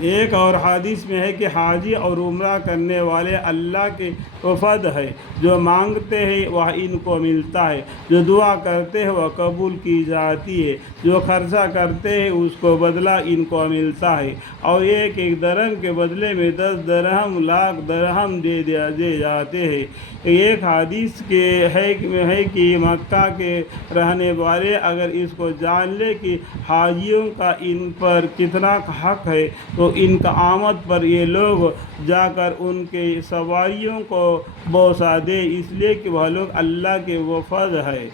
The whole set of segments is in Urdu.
ایک اور حدیث میں ہے کہ حاجی اور عمرہ کرنے والے اللہ کے وفد ہے، جو مانگتے ہیں وہ ان کو ملتا ہے، جو دعا کرتے ہیں وہ قبول کی جاتی ہے، جو خرچہ کرتے ہیں اس کو بدلہ ان کو ملتا ہے، اور ایک ایک درہم کے بدلے میں 10 درہم لاکھ درہم دے جاتے ہیں۔ ایک حدیث کے ہے کہ مکہ کے رہنے والے اگر اس کو جان لے کہ حاجیوں کا ان پر کتنا حق ہے تو ان کا آمد پر یہ لوگ جا کر ان کے سواریوں کو بوسہ دے، اس لیے کہ وہ لوگ اللہ کے وفد ہے۔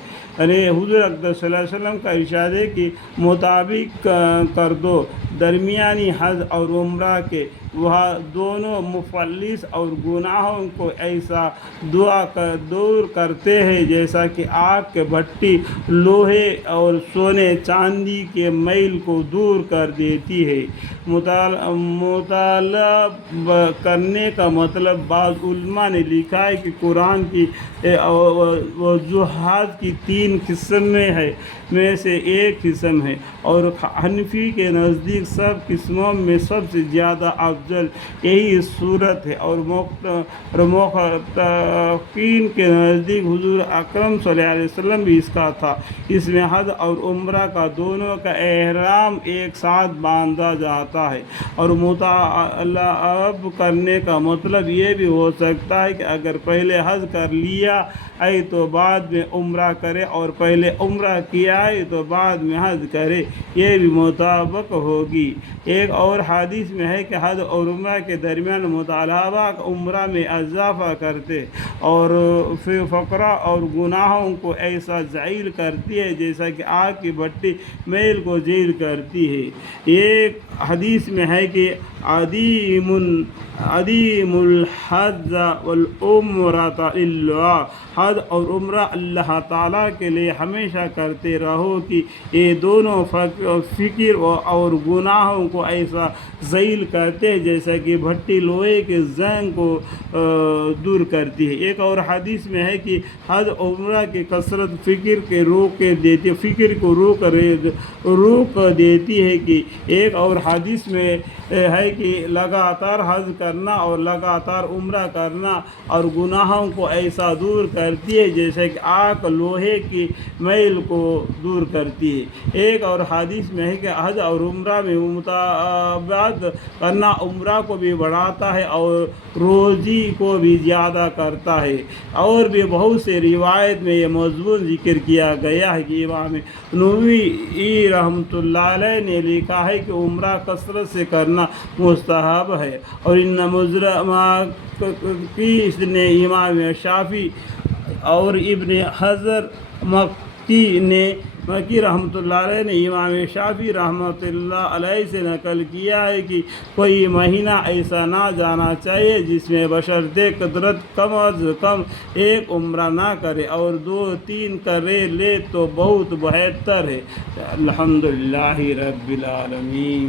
حضور اقدس صلی اللہ علیہ وسلم کا ارشاد ہے کہ مطابق کر دو درمیانی حج اور عمرہ کے، وہ دونوں مفلس اور گناہوں کو ایسا دور کرتے ہیں جیسا کہ آگ کے بھٹی لوہے اور سونے چاندی کے میل کو دور کر دیتی ہے۔ مطالعہ کرنے کا مطلب بعض علماء نے لکھا ہے کہ قرآن کی وجوہات کی 3 قسم میں سے ایک قسم ہے، اور حنفی کے نزدیک سب قسموں میں سب سے زیادہ افضل یہی صورت ہے، اور محققین کے نزدیک حضور اکرم صلی اللہ علیہ وسلم بھی اس کا تھا۔ اس میں حج اور عمرہ کا دونوں کا احرام ایک ساتھ باندھا جاتا ہے، اور مطالعہ کرنے کا مطلب یہ بھی ہو سکتا ہے کہ اگر پہلے حج کر لیا ہے تو بعد میں عمرہ کرے، اور پہلے عمرہ کیا ہے تو بعد میں حج کرے، یہ بھی مطابق ہوگی۔ ایک اور حدیث میں ہے کہ حج اور عمرہ کے درمیان مطالبہ عمرہ میں اضافہ کرتے اور پھر فقرہ اور گناہوں کو ایسا ذلیل کرتی ہے جیسا کہ آگ کی بھٹی میل کو ذلیل کرتی ہے۔ ایک حدیث میں ہے کہ عدیم الحج والعمرۃ للہ، حج اور عمرہ اللہ تعالیٰ کے لیے ہمیشہ کرتے رہو کہ یہ دونوں فکر اور گناہوں کو ایسا ذلیل کرتے ہیں جیسا کہ بھٹی لوہے کے زنگ کو دور کرتی ہے۔ ایک اور حدیث میں ہے کہ حج اور عمرہ کی کثرت فکر کو روک دیتی ہے کہ ایک اور حدیث میں ہے کہ لگاتار حج کرنا اور لگاتار عمرہ کرنا اور گناہوں کو ایسا دور کرتی ہے جیسے کہ آگ لوہے کی میل کو دور کرتی ہے۔ ایک اور حدیث میں ہے کہ حج اور عمرہ میں مطابقت کرنا عمرہ کو بھی بڑھاتا ہے اور روزی کو بھی زیادہ کرتا ہے، اور بھی بہت سے روایت میں یہ مضمون ذکر کیا گیا ہے کہ امام نووی رحمۃ اللہ علیہ نے لکھا ہے کہ عمرہ کثرت سے کرنا مستحب ہے، اور ان مقیس نے امام شافعی اور ابن حجر مکی رحمۃ اللہ علیہ نے امام شافعی رحمۃ اللہ علیہ سے نقل کیا ہے کہ کوئی مہینہ ایسا نہ جانا چاہیے جس میں بشرط قدرت کم از کم ایک عمرہ نہ کرے، اور 2-3 کر لے تو بہت بہتر ہے۔ الحمدللہ رب العالمین۔